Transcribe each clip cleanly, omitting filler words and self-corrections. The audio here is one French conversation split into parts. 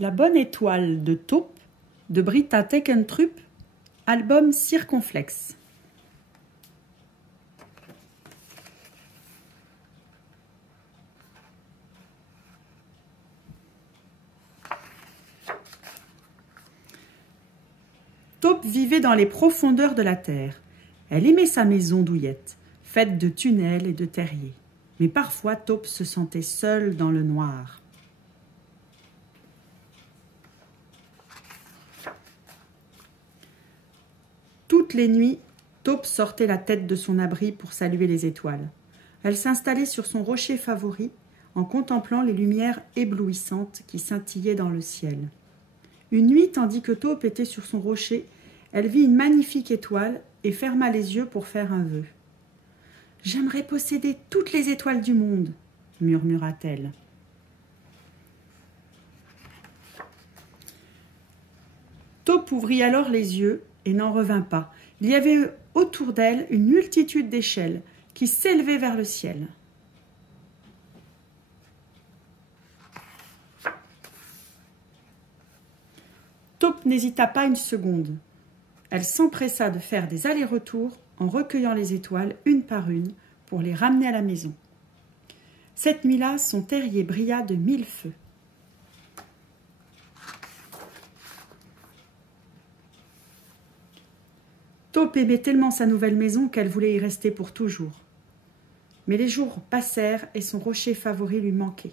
La bonne étoile de taupe de Britta Teckentrup, album Circonflexe. Taupe vivait dans les profondeurs de la terre. Elle aimait sa maison douillette, faite de tunnels et de terriers. Mais parfois, Taupe se sentait seule dans le noir. Toutes les nuits, Taupe sortait la tête de son abri pour saluer les étoiles. Elle s'installait sur son rocher favori en contemplant les lumières éblouissantes qui scintillaient dans le ciel. Une nuit, tandis que Taupe était sur son rocher, elle vit une magnifique étoile et ferma les yeux pour faire un vœu. « J'aimerais posséder toutes les étoiles du monde, » murmura-t-elle. Taupe ouvrit alors les yeux et n'en revint pas. Il y avait autour d'elle une multitude d'échelles qui s'élevaient vers le ciel. Taupe n'hésita pas une seconde. Elle s'empressa de faire des allers-retours en recueillant les étoiles une par une pour les ramener à la maison. Cette nuit-là, son terrier brilla de 1000 feux. Taupe aimait tellement sa nouvelle maison qu'elle voulait y rester pour toujours. Mais les jours passèrent et son rocher favori lui manquait.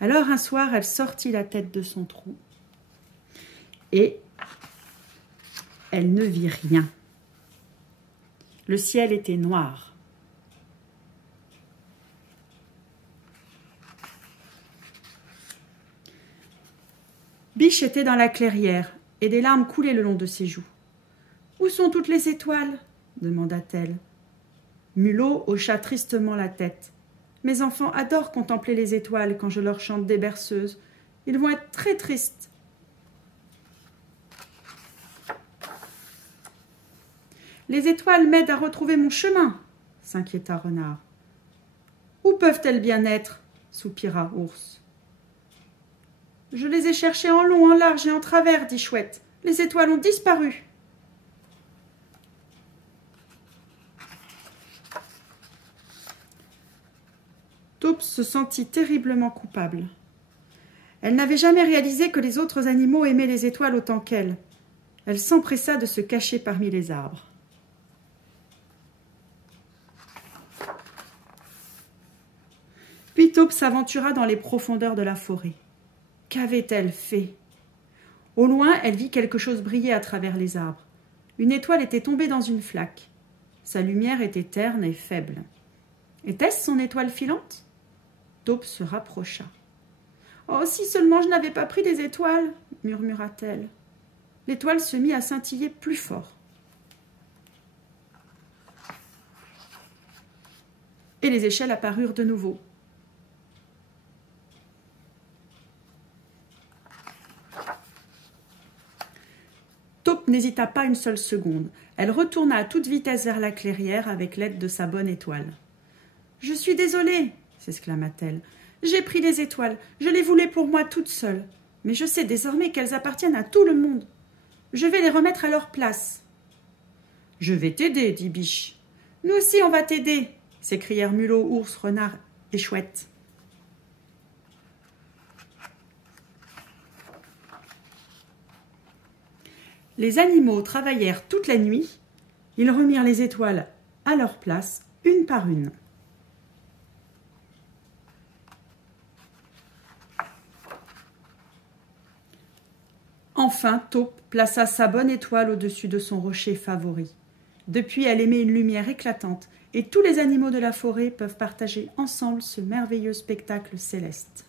Alors un soir, elle sortit la tête de son trou et elle ne vit rien. Le ciel était noir. Biche était dans la clairière et des larmes coulaient le long de ses joues. « Où sont toutes les étoiles ?» demanda-t-elle. Mulot hocha tristement la tête. « Mes enfants adorent contempler les étoiles quand je leur chante des berceuses. Ils vont être très tristes. » « Les étoiles m'aident à retrouver mon chemin, » s'inquiéta Renard. « Où peuvent-elles bien être ?» soupira Ours. « Je les ai cherchées en long, en large et en travers, » dit Chouette. « Les étoiles ont disparu. » Taupe se sentit terriblement coupable. Elle n'avait jamais réalisé que les autres animaux aimaient les étoiles autant qu'elle. Elle s'empressa de se cacher parmi les arbres. Puis Taupe s'aventura dans les profondeurs de la forêt. Qu'avait-elle fait? Au loin, elle vit quelque chose briller à travers les arbres. Une étoile était tombée dans une flaque. Sa lumière était terne et faible. Était-ce son étoile filante? Taupe se rapprocha. « Oh, si seulement je n'avais pas pris des étoiles !» murmura-t-elle. L'étoile se mit à scintiller plus fort. Et les échelles apparurent de nouveau. Taupe n'hésita pas une seule seconde. Elle retourna à toute vitesse vers la clairière avec l'aide de sa bonne étoile. « Je suis désolée !» s'exclama-t-elle. « J'ai pris les étoiles, je les voulais pour moi toute seule, mais je sais désormais qu'elles appartiennent à tout le monde. Je vais les remettre à leur place. »« Je vais t'aider, » dit Biche. « Nous aussi on va t'aider !» s'écrièrent Mulot, Ours, Renard et Chouette. Les animaux travaillèrent toute la nuit. Ils remirent les étoiles à leur place, une par une. Enfin, Taupe plaça sa bonne étoile au-dessus de son rocher favori. Depuis, elle émet une lumière éclatante et tous les animaux de la forêt peuvent partager ensemble ce merveilleux spectacle céleste.